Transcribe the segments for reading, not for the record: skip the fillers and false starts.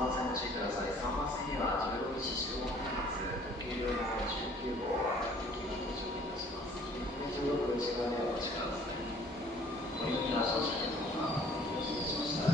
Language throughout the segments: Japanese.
番線お待ちください。3番線には15日中央発特急の19号が定期便ご乗車いたします。16内側にお待ちください。ご利用には乗車券の方がお待たせしました。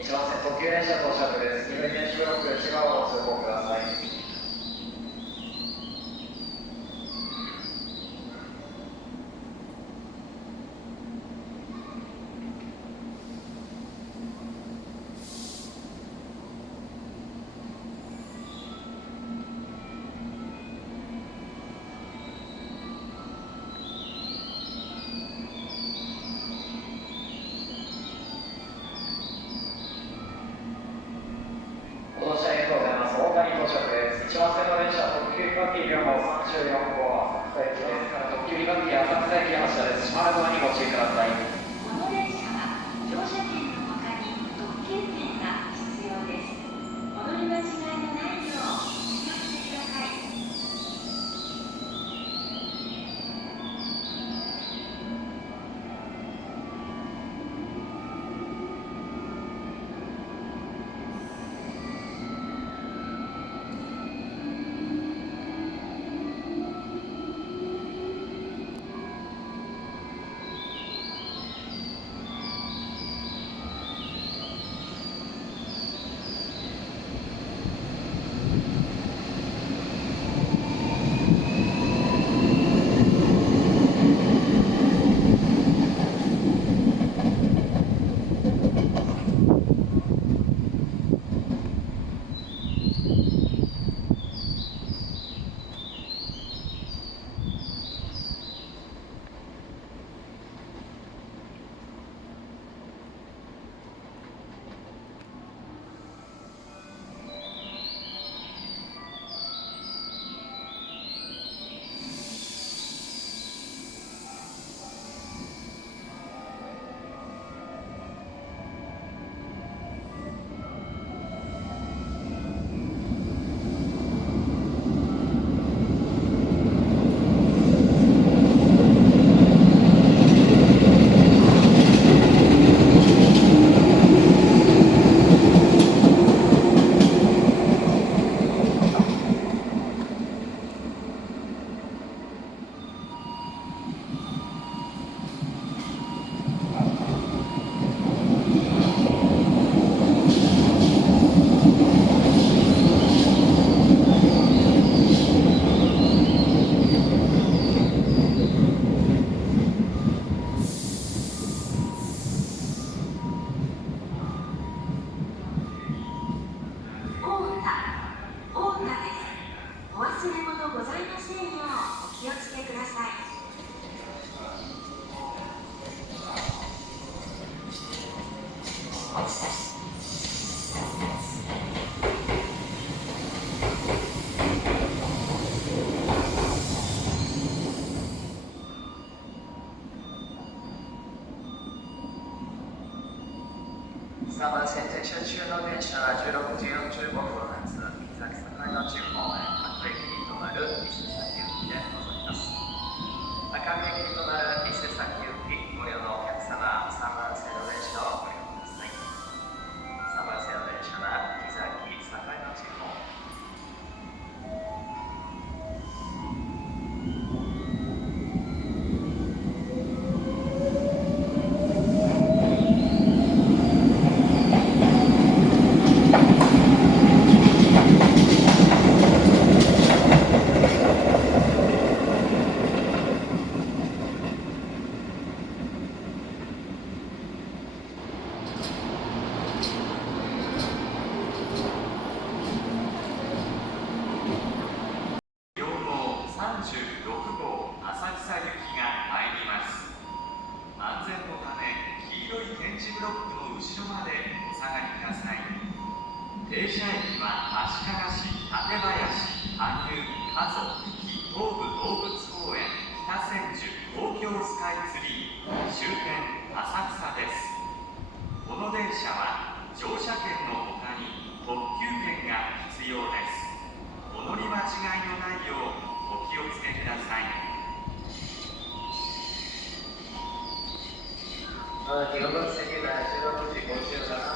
1番線特急電車到着です。左電子ブロック内側を通行ください。1番線の電車、特急各駅両号34号、浅草駅です。特急各駅浅草駅発車です。島原ドアにご注意ください。この電車は乗車券の他に特急券が必要です。お乗り間違いのないようお気をつけください。ございませんようお気をつけください。3番線停車中の電車は16時45分発、三崎境の地方へ各駅に止まる伊勢崎行きで臨みます。各駅に止まる伊勢崎行きご利用のお客様、3番線の電車をご利用ください。3番線の電車は三崎境の地方。36号浅草行きが参ります。安全のため黄色い点字ブロックの後ろまでお下がりください。停車駅は足利市、館林、羽生、加須、東武動物公園、北千住、東京スカイツリー、終点浅草です。この電車は乗車券の他に特急券が必要です。お乗り間違いのないようお気をつけください。日本の席は16時57